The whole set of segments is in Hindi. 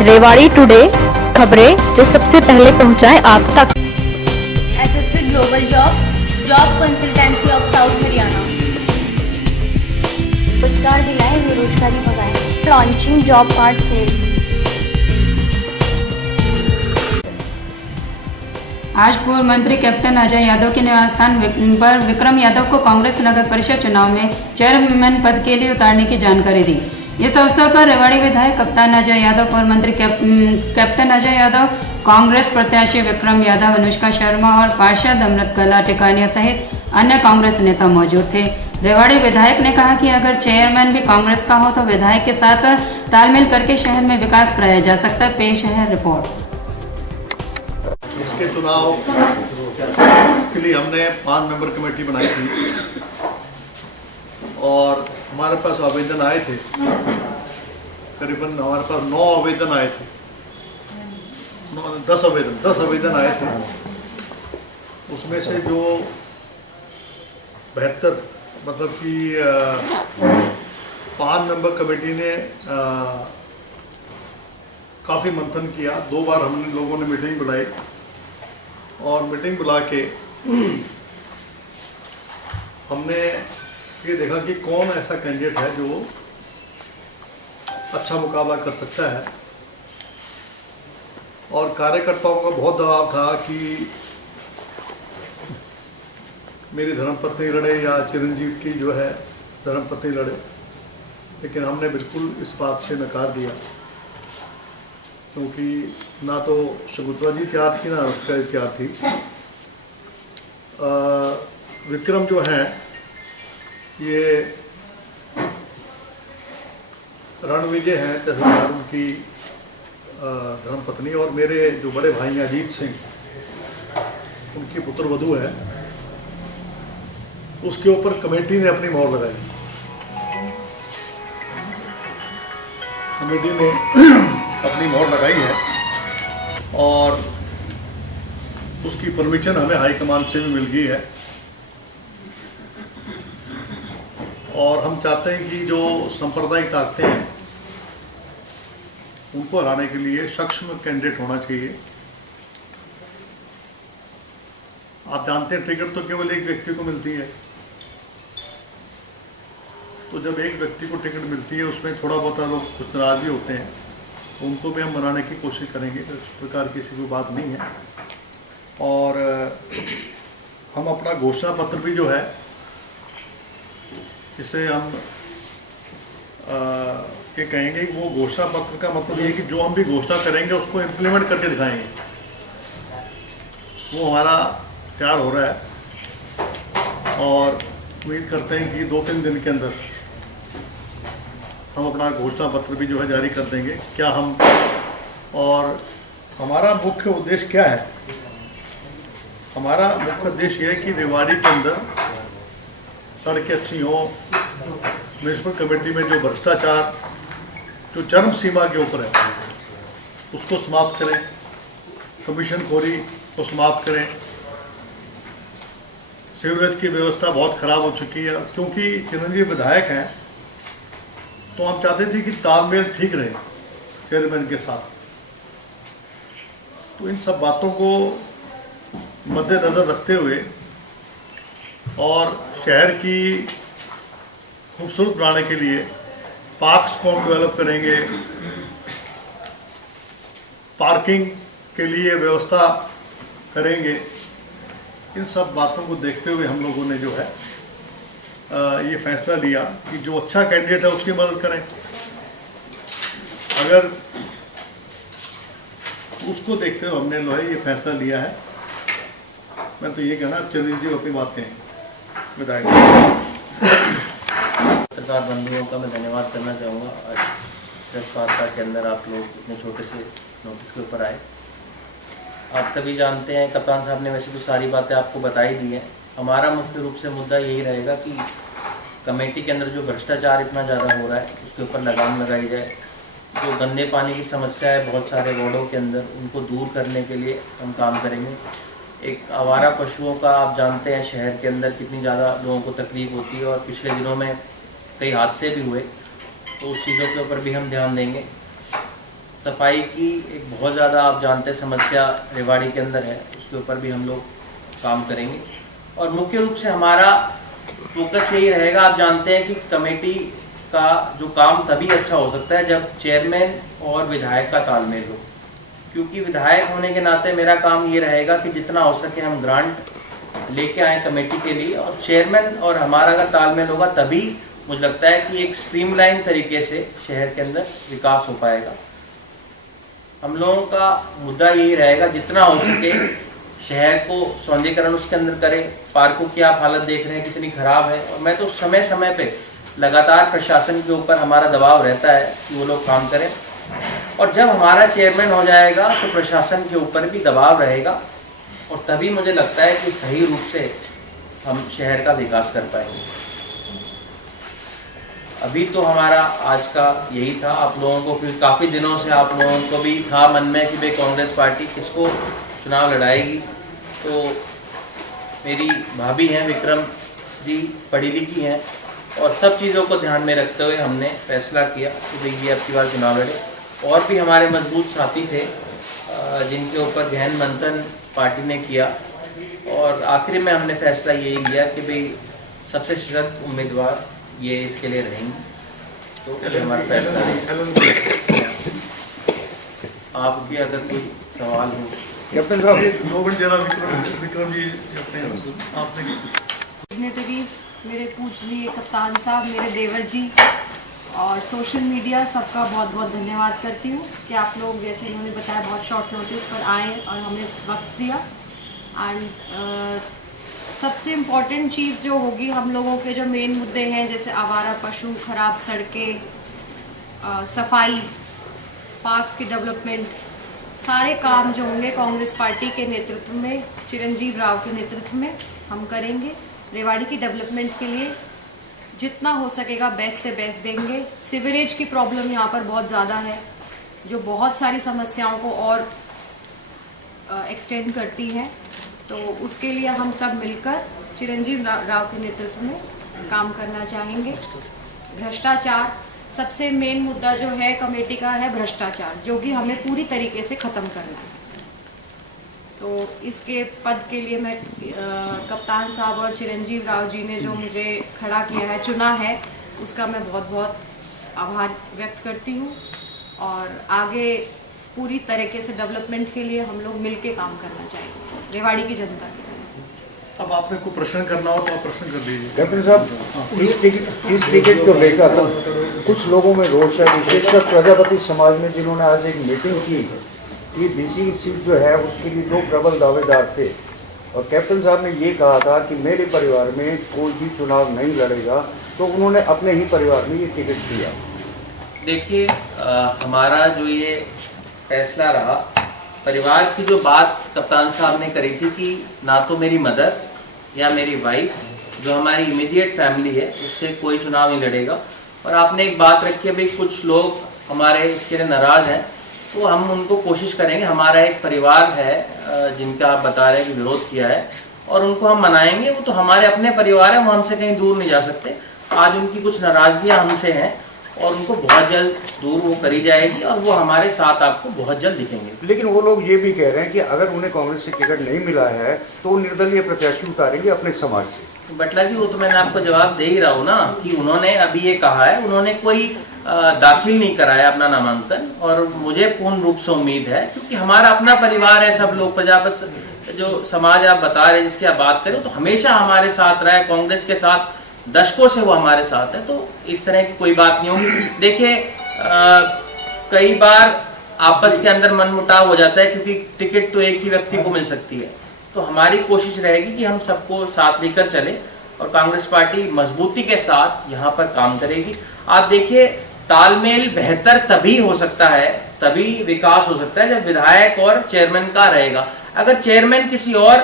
रेवाड़ी टुडे, खबरें जो सबसे पहले पहुंचाए आप तक। SSP global job consultancy of South Haryana. रोजगार दिलाए, बेरोजगारी भगाए। Launching job card cell. आज पूर्व मंत्री कैप्टन अजय यादव के निवास स्थान पर विक्रम यादव को कांग्रेस नगर परिषद चुनाव में चेयरमैन पद के लिए उतारने की जानकारी दी। इस अवसर पर रेवाड़ी विधायक कप्तान अजय यादव, पूर्व मंत्री कैप्टन अजय यादव, कांग्रेस प्रत्याशी विक्रम यादव, अनुष्का शर्मा और पार्षद अमृत कला टिकानिया सहित अन्य कांग्रेस नेता मौजूद थे। रेवाड़ी विधायक ने कहा कि अगर चेयरमैन भी कांग्रेस का हो तो विधायक के साथ तालमेल करके शहर में विकास कराया जा सकता है। पेश है रिपोर्ट। इसके चुनाव के लिए हमने 5 मेंबर कमेटी बनाई थी और हमारे पास आवेदन आए थे, करीबन हमारे पास 9 आवेदन आए थे, 10 आवेदन आए थे। उसमें से जो 72 मतलब कि 5 मेंबर कमेटी ने काफ़ी मंथन किया। 2 बार हमने लोगों ने मीटिंग बुलाई और मीटिंग बुला के हमने ये देखा कि कौन ऐसा कैंडिडेट है जो अच्छा मुकाबला कर सकता है। और कार्यकर्ताओं का बहुत दबाव था कि मेरी धर्मपत्नी लड़े या चिरंजीव की जो है धर्मपत्नी लड़े, लेकिन हमने बिल्कुल इस बात से नकार दिया, क्योंकि ना तो शगुत्ता जी तैयार थी ना उसका तैयार थी। विक्रम जो हैं ये रणविजय हैं तहसीलदार उनकी धर्मपत्नी, और मेरे जो बड़े भाई हैं अजीत सिंह, उनकी पुत्र वधू है। उसके ऊपर कमेटी ने अपनी मोहर लगाई। कमेटी ने अपनी मोहर लगाई है और उसकी परमिशन हमें हाईकमान से भी मिल गई है। और हम चाहते हैं कि जो सांप्रदायिक ताकतें हैं उनको हराने के लिए सक्षम कैंडिडेट होना चाहिए। आप जानते हैं टिकट तो केवल एक व्यक्ति को मिलती है, तो जब एक व्यक्ति को टिकट मिलती है उसमें थोड़ा बहुत लोग कुछ नाराज भी होते हैं, तो उनको भी हम मनाने की कोशिश करेंगे। इस प्रकार की किसी कोई बात नहीं है। और हम अपना घोषणा पत्र भी जो है इसे हम ये कहेंगे कि वो घोषणा पत्र का मतलब ये है कि जो हम भी घोषणा करेंगे उसको इम्प्लीमेंट करके दिखाएंगे। वो हमारा तैयार हो रहा है और उम्मीद करते हैं कि 2-3 दिन के अंदर हम अपना घोषणा पत्र भी जो है जारी कर देंगे। क्या हम और हमारा मुख्य उद्देश्य क्या है? हमारा मुख्य उद्देश्य यह है कि रेवाड़ी के अंदर सड़कें अच्छी हों, म्यूनिसिपल कमेटी में जो भ्रष्टाचार जो चरम सीमा के ऊपर है उसको समाप्त करें, कमीशन खोरी को समाप्त करें। सीवरेज की व्यवस्था बहुत खराब हो चुकी है। क्योंकि चिरंजीव विधायक हैं तो हम चाहते थे कि तालमेल ठीक रहे चेयरमैन के साथ। तो इन सब बातों को मद्देनजर रखते हुए और शहर की खूबसूरत बनाने के लिए पार्क्स को हम डेवलप करेंगे, पार्किंग के लिए व्यवस्था करेंगे। इन सब बातों को देखते हुए हम लोगों ने जो है ये फैसला लिया कि जो अच्छा कैंडिडेट है उसकी मदद करें। अगर उसको देखते हुए हमने जो है ये फैसला लिया है। मैं तो ये कहना चिरंजीव अपनी बातें विधायक पत्रकार बंधुओं का मैं धन्यवाद करना चाहूँगा। आज प्रेस वार्ता के अंदर आप लोग इतने छोटे से नोटिस के ऊपर आए। आप सभी जानते हैं, कप्तान साहब ने वैसे तो सारी बातें आपको बताई दी हैं। हमारा मुख्य रूप से मुद्दा यही रहेगा कि कमेटी के अंदर जो भ्रष्टाचार इतना ज़्यादा हो रहा है उसके ऊपर लगाम लगाई जाए। जो गंदे पानी की समस्या है बहुत सारे वार्डों के अंदर, उनको दूर करने के लिए हम काम करेंगे। एक आवारा पशुओं का आप जानते हैं शहर के अंदर कितनी ज़्यादा लोगों को तकलीफ होती है और पिछले दिनों में कई हादसे भी हुए, तो उस चीज़ों के ऊपर भी हम ध्यान देंगे। सफाई की एक बहुत ज़्यादा आप जानते हैं समस्या रेवाड़ी के अंदर है, उसके ऊपर भी हम लोग काम करेंगे। और मुख्य रूप से हमारा फोकस यही रहेगा, आप जानते हैं कि कमेटी का जो काम तभी अच्छा हो सकता है जब चेयरमैन और विधायक का तालमेल हो, क्योंकि विधायक होने के नाते मेरा काम ये रहेगा कि जितना हो सके हम ग्रांट लेके आए कमेटी के लिए, और चेयरमैन और हमारा अगर तालमेल होगा तभी मुझे लगता है कि एक स्ट्रीमलाइन तरीके से शहर के अंदर विकास हो पाएगा। हम लोगों का मुद्दा यही रहेगा जितना हो सके शहर को सौंदर्यीकरण उसके अंदर करें। पार्कों की आप हालत देख रहे हैं कितनी खराब है, और मैं तो समय समय पे लगातार प्रशासन के ऊपर हमारा दबाव रहता है कि वो लोग काम करें, और जब हमारा चेयरमैन हो जाएगा तो प्रशासन के ऊपर भी दबाव रहेगा, और तभी मुझे लगता है कि सही रूप से हम शहर का विकास कर पाएंगे। अभी तो हमारा आज का यही था। आप लोगों को फिर काफ़ी दिनों से आप लोगों को भी था मन में कि भाई कांग्रेस पार्टी किसको चुनाव लड़ाएगी, तो मेरी भाभी हैं विक्रम जी, पढ़ी लिखी हैं, और सब चीज़ों को ध्यान में रखते हुए हमने फैसला किया कि भाई ये अब की बार चुनाव लड़े। और भी हमारे मजबूत साथी थे जिनके ऊपर गहन मंथन पार्टी ने किया, और आखिरी में हमने फैसला यही लिया कि भाई सबसे श्रेष्ठ उम्मीदवार ये इसके लिए रहेंगे। तो ये हमारा फैसला है। आप भी अगर कोई सवाल हो। कैप्टन साहब 2 मिनट जरा विक्रम जी अपने आपने सिग्नेटरीज, मेरे पूजनीय कप्तान साहब, मेरे देवर जी और सोशल मीडिया, सबका बहुत बहुत धन्यवाद करती हूँ कि आप लोग जैसे इन्होंने बताया बहुत शॉर्ट नोटिस पर आए और हमें वक्त दिया। एंड सबसे इम्पॉर्टेंट चीज़ जो होगी, हम लोगों के जो मेन मुद्दे हैं जैसे आवारा पशु, खराब सड़कें, सफाई, पार्क्स की डेवलपमेंट, सारे काम जो होंगे कांग्रेस पार्टी के नेतृत्व में, चिरंजीव राव के नेतृत्व में हम करेंगे। रेवाड़ी की डेवलपमेंट के लिए जितना हो सकेगा बेस्ट से बेस्ट देंगे। सीवरेज की प्रॉब्लम यहाँ पर बहुत ज़्यादा है जो बहुत सारी समस्याओं को और एक्सटेंड करती है, तो उसके लिए हम सब मिलकर चिरंजीव राव के नेतृत्व में काम करना चाहेंगे। भ्रष्टाचार सबसे मेन मुद्दा जो है कमेटी का है, भ्रष्टाचार, जो कि हमें पूरी तरीके से ख़त्म करना है। तो इसके पद के लिए मैं कप्तान साहब और चिरंजीव राव जी ने जो मुझे खड़ा किया है, चुना है, उसका मैं बहुत बहुत आभार व्यक्त करती हूँ। और आगे पूरी तरीके से डेवलपमेंट के लिए हम लोग मिलके काम करना चाहिए रेवाड़ी की जनता के लिए। अब आपने कोई प्रश्न करना हो तो आप प्रश्न कर लीजिए। कैप्टन साहब, इस टिकट को लेकर कुछ लोगों में रोष है, विशेषकर प्रजापति समाज में, जिन्होंने आज एक मीटिंग की कि बीसी की सीट जो है उसके लिए 2 प्रबल दावेदार थे, और कैप्टन साहब ने ये कहा था कि मेरे परिवार में कोई भी चुनाव नहीं लड़ेगा, तो उन्होंने अपने ही परिवार में ये टिकट दिया। देखिए, हमारा जो ये फैसला रहा, परिवार की जो बात कप्तान साहब ने करी थी कि ना तो मेरी मदर या मेरी वाइफ, जो हमारी इमीडिएट फैमिली है, उससे कोई चुनाव नहीं लड़ेगा। और आपने एक बात रखी है भाई कुछ लोग हमारे इसके लिए नाराज हैं, तो हम उनको कोशिश करेंगे। हमारा एक परिवार है जिनका आप बता रहे हैं कि विरोध किया है, और उनको हम मनाएंगे। वो तो हमारे अपने परिवार है, वो हमसे कहीं दूर नहीं जा सकते। आज उनकी कुछ नाराजगियां हमसे हैं और उनको बहुत जल्द दूर वो करी जाएगी, और वो हमारे साथ आपको बहुत जल्द दिखेंगे। लेकिन वो लोग ये भी कह रहे हैं कि अगर उन्हें कांग्रेस से टिकट नहीं मिला है तो निर्दलीय प्रत्याशी उतारेंगे अपने समाज से। बटला जी, वो तो मैंने आपको जवाब दे ही रहा हूँ ना कि उन्होंने अभी ये कहा है, उन्होंने कोई दाखिल नहीं कराया अपना नामांकन, और मुझे पूर्ण रूप से उम्मीद है क्योंकि हमारा अपना परिवार है। सब लोग प्रजापति जो समाज आप बता रहे हैं जिसकी आप बात करें, तो हमेशा हमारे साथ रहा है, कांग्रेस के साथ दशकों से वो हमारे साथ है, तो इस तरह की कोई बात नहीं होगी। देखिए, कई बार आपस के अंदर मनमुटाव हो जाता है क्योंकि टिकट तो एक ही व्यक्ति को मिल सकती है, तो हमारी कोशिश रहेगी कि हम सबको साथ लेकर चले और कांग्रेस पार्टी मजबूती के साथ यहाँ पर काम करेगी। आप देखिए, तालमेल बेहतर तभी हो सकता है, तभी विकास हो सकता है जब विधायक और चेयरमैन का रहेगा। अगर चेयरमैन किसी और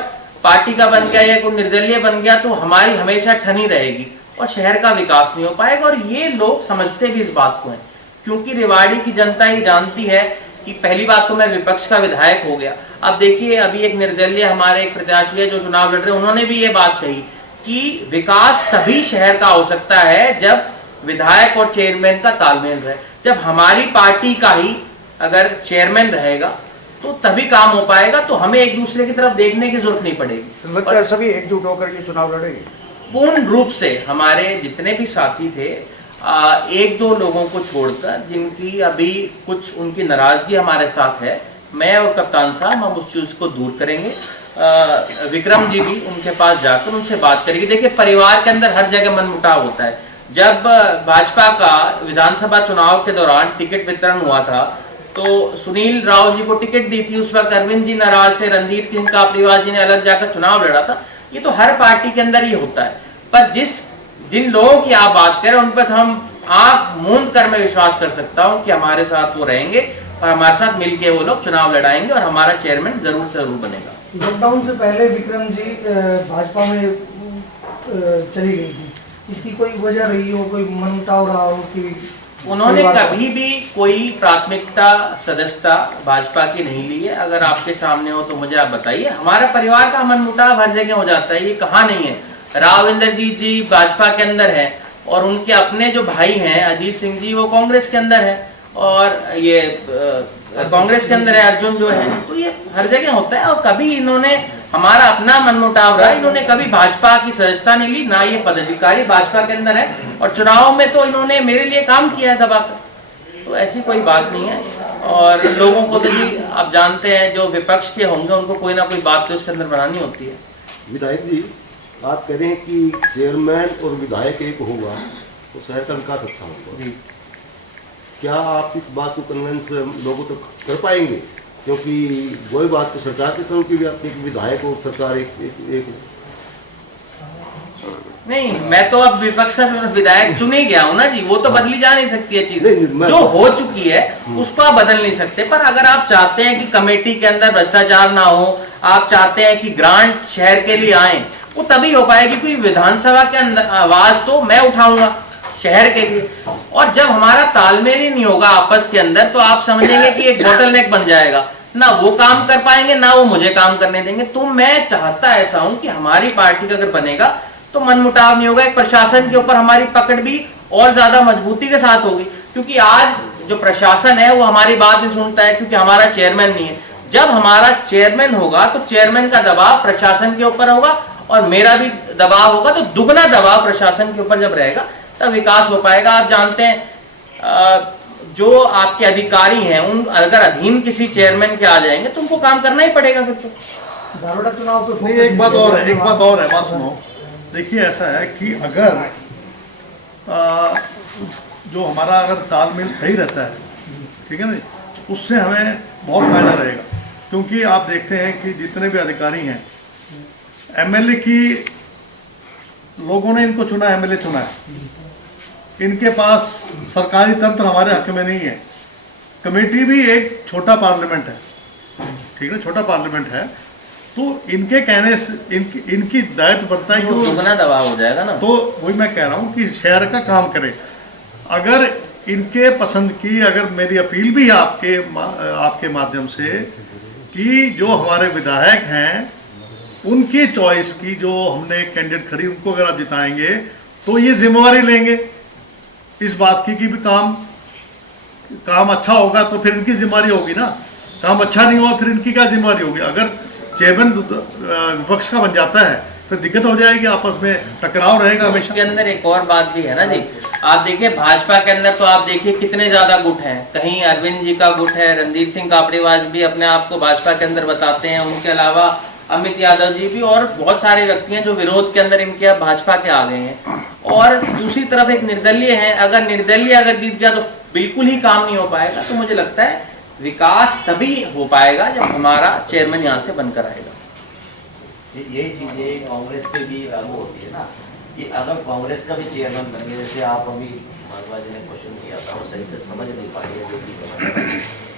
पार्टी का बन गया या कोई निर्दलीय बन गया तो हमारी हमेशा ठनी रहेगी और शहर का विकास नहीं हो पाएगा। और ये लोग समझते भी इस बात को हैं, क्योंकि रेवाड़ी की जनता ही जानती है कि पहली बात तो मैं विपक्ष का विधायक हो गया। अब देखिए, अभी एक निर्दलीय हमारे एक प्रत्याशी है जो चुनाव लड़ रहे हैं, उन्होंने भी ये बात कही कि विकास तभी शहर का हो सकता है जब विधायक और चेयरमैन का तालमेल रहे। जब हमारी पार्टी का ही अगर चेयरमैन रहेगा तो तभी काम हो पाएगा, तो हमें एक दूसरे की तरफ देखने की जरूरत नहीं पड़ेगी। लगता है सभी एकजुट होकर के चुनाव लड़ेंगे। पूर्ण रूप से हमारे जितने भी साथी थे, एक दो लोगों को छोड़कर जिनकी अभी कुछ उनकी नाराजगी हमारे साथ है, मैं और कप्तान साहब हम उस चीज को दूर करेंगे। विक्रम जी भी उनके पास जाकर उनसे बात करेंगे। देखिए, परिवार के अंदर हर जगह मनमुटाव होता है। जब भाजपा का विधानसभा चुनाव के दौरान टिकट वितरण हुआ था तो सुनील राव जी को टिकट दी थी, उस वक्त अरविंद जी नाराज थे, रणधीर सिंह कापड़ीवाल जी ने अलग जाकर चुनाव लड़ा था। ये तो हर पार्टी के अंदर ही होता है। पर जिन लोगों की आप बात करें उन पर हम आंख मूंद कर मैं विश्वास कर सकता हूं कि हमारे साथ वो रहेंगे और हमारे साथ मिलके वो लोग चुनाव लड़ाएंगे और हमारा चेयरमैन जरूर से जरूर बनेगा। लॉकडाउन से पहले विक्रम जी भाजपा में चली गई थी, इसकी कोई वजह रही हो, कोई मनमुटाव रहा हो कि उन्होंने कभी भी कोई प्राथमिकता सदस्यता भाजपा की नहीं ली है? अगर आपके सामने हो तो मुझे आप बताइए। हमारा परिवार का मनमुटाव हर जगह हो जाता है, ये कहा नहीं है। राव इंद्रजीत जी भाजपा के अंदर है और उनके अपने जो भाई हैं अजीत सिंह जी वो कांग्रेस के अंदर है और ये कांग्रेस के अंदर है अर्जुन जो है, तो ये हर जगह होता है। और कभी इन्होंने हमारा अपना मनमुटाव रहा, इन्होंने कभी भाजपा की सदस्यता नहीं ली, ना ये पदाधिकारी भाजपा के अंदर है और चुनाव में तो इन्होंने मेरे लिए काम किया है दबाकर, तो ऐसी कोई बात नहीं है। और लोगों को तो जी आप जानते हैं जो विपक्ष के होंगे उनको कोई ना कोई बात तो इसके अंदर बनानी होती है। विधायक जी, आप कह रहे हैं कि चेयरमैन और विधायक एक होगा तो शहर का विकास अच्छा होगा, क्या आप इस बात को कन्विंस लोगों तक कर पाएंगे? क्योंकि वही बात तो सरकार की तरफ की भी आती है कि विधायक और सरकार एक नहीं, मैं तो अब विपक्ष का विधायक चुन ही गया हूं ना जी, वो तो बदली जा नहीं सकती है चीज, जो हो चुकी है उसको आप बदल नहीं सकते। पर अगर आप चाहते हैं कि कमेटी के अंदर भ्रष्टाचार ना हो, आप चाहते हैं कि ग्रांट शहर के लिए आए, वो तभी हो पाएगी क्योंकि विधानसभा के अंदर आवाज तो मैं उठाऊंगा शहर के लिए, और जब हमारा तालमेल ही नहीं होगा आपस के अंदर तो आप समझेंगे कि एक बोटलनेक बन जाएगा, ना वो काम कर पाएंगे ना वो मुझे काम करने देंगे। तो मैं चाहता ऐसा हूं कि हमारी पार्टी का अगर बनेगा तो मनमुटाव नहीं होगा, एक प्रशासन के ऊपर हमारी पकड़ भी और ज्यादा मजबूती के साथ होगी, क्योंकि आज जो प्रशासन है वो हमारी बात नहीं सुनता है क्योंकि हमारा चेयरमैन नहीं है। जब हमारा चेयरमैन होगा तो चेयरमैन का दबाव प्रशासन के ऊपर होगा और मेरा भी दबाव होगा, तो दुगना दबाव प्रशासन के ऊपर जब रहेगा तब विकास हो पाएगा। आप जानते हैं जो आपके अधिकारी हैं उन अगर अधीन किसी चेयरमैन के आ जाएंगे तो उनको काम करना ही पड़ेगा फिर तो। दारोड़ा चुनाव तो नहीं, एक बात और है, बात सुनो। देखिए, ऐसा है कि अगर जो हमारा अगर तालमेल सही रहता है, ठीक है ना, उससे हमें बहुत फायदा रहेगा। क्योंकि आप देखते हैं कि जितने भी अधिकारी हैं, एमएलए की लोगों ने इनको चुना, एमएलए चुना है, इनके पास सरकारी तंत्र हमारे हक में नहीं है। कमेटी भी एक छोटा पार्लियामेंट है, ठीक है, छोटा पार्लियामेंट है, तो इनके कहने से इनकी दायित्व बनता है कि वो दुगना दबाव हो जाएगा ना। तो वही मैं कह रहा हूँ कि शहर का काम करे। अगर इनके पसंद की, अगर मेरी अपील भी है आपके माध्यम से कि जो हमारे विधायक हैं उनकी चॉइस की जो हमने कैंडिडेट खड़ी, उनको अगर आप जिताएंगे तो ये जिम्मेवारी लेंगे इस बात की कि भी काम अच्छा होगा तो फिर इनकी जिम्मेवारी होगी ना, काम अच्छा नहीं हुआ फिर इनकी क्या जिम्मेवारी होगी। अगर चेयरमैन विपक्ष का बन जाता है फिर दिक्कत हो जाएगी, आपस में टकराव रहेगा हमेशा। इसके अंदर एक और बात भी है ना जी, आप देखिए भाजपा के अंदर तो आप देखिए कितने ज्यादा गुट हैं। कहीं अरविंद जी का गुट है, रणधीर सिंह कापड़ीवाल भी अपने आप को भाजपा के अंदर बताते हैं, उनके अलावा अमित यादव जी भी और बहुत सारे व्यक्ति हैं जो विरोध के अंदर इनके भाजपा के आ गए हैं। और दूसरी तरफ एक निर्दलीय है, अगर निर्दलीय अगर जीत गया तो बिल्कुल ही काम नहीं हो पाएगा। तो मुझे लगता है विकास तभी हो पाएगा जब हमारा चेयरमैन यहाँ से बनकर आएगा। यही चीजें कांग्रेस पे भी लागू होती है ना, कि अगर कांग्रेस का भी चेयरमैन बन गया, जैसे आप अभी माधवा जी ने क्वेश्चन किया था, वो सही से समझ नहीं पाई है जो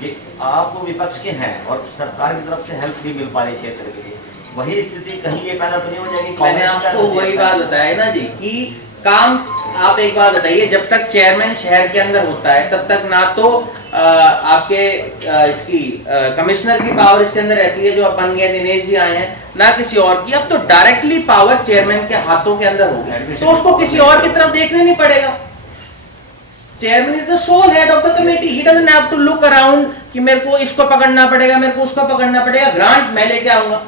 कि आप विपक्ष के हैं और सरकार की तरफ से हेल्प भी मिल पा रही क्षेत्र के लिए, वही स्थिति कहीं ये पैदा तो नहीं हो जाएगी? मैंने आपको वही बात बताया ना जी कि काम, आप एक बात बताइए, जब तक चेयरमैन शहर के अंदर होता है तब तक ना तो आपके इसकी कमिश्नर की पावर इसके अंदर रहती है जो अब बन गए, दिनेश जी आए हैं, ना किसी और की। अब तो डायरेक्टली पावर चेयरमैन के हाथों के अंदर हो गया, तो उसको किसी और की तरफ देखने नहीं पड़ेगा। Chairman is the sole head of the committee, he doesn't have to look around कि मेरे को इसको पकड़ना पड़ेगा, मेरे को उसको पकड़ना पड़ेगा। ग्रांट मैं लेके आऊंगा,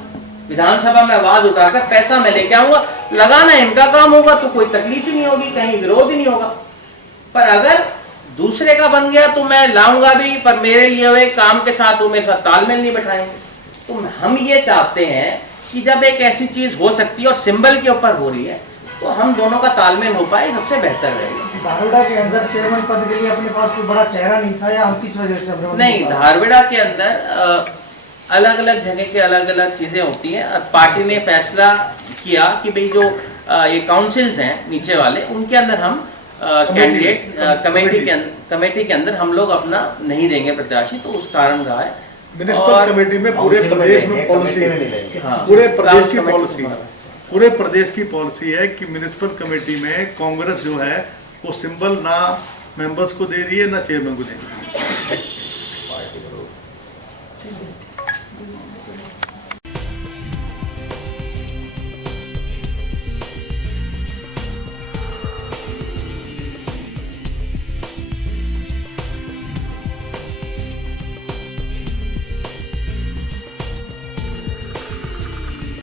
विधानसभा में आवाज उठाकर पैसा मैं लेके आऊंगा, लगाना इनका काम होगा, तो कोई तकलीफ ही नहीं होगी, कहीं विरोध ही नहीं होगा। पर अगर दूसरे का बन गया तो मैं लाऊंगा भी, पर मेरे लिए हुए काम के साथ वो मेरे साथ तालमेल नहीं बैठाएंगे। तो हम ये चाहते हैं कि जब एक ऐसी चीज हो सकती है और सिंबल के ऊपर हो रही है, तो हम दोनों का तालमेल हो पाए, सबसे बेहतर रहेगा। धारवाड़ा के अंदर चेयरमैन पद के लिए अपने पास कोई बड़ा चेहरा नहीं था, या हम किस वजह से? नहीं, धारवाड़ा के अंदर अलग अलग जगह के अलग अलग चीजें होती हैं। पार्टी ने फैसला किया कि भाई जो ये काउंसिल्स हैं नीचे वाले, उनके अंदर हम कैंडिडेट कमेटी के अंदर हम लोग अपना नहीं देंगे प्रत्याशी, तो उस कारण रहा है। म्युनिसिपल कमेटी में पूरे प्रदेश में पॉलिसी है, पूरे प्रदेश की पॉलिसी है कि म्युनिसिपल कमेटी में कांग्रेस जो है वो सिंबल ना मेंबर्स को दे रही है, ना चेयरमैन को दे रही है।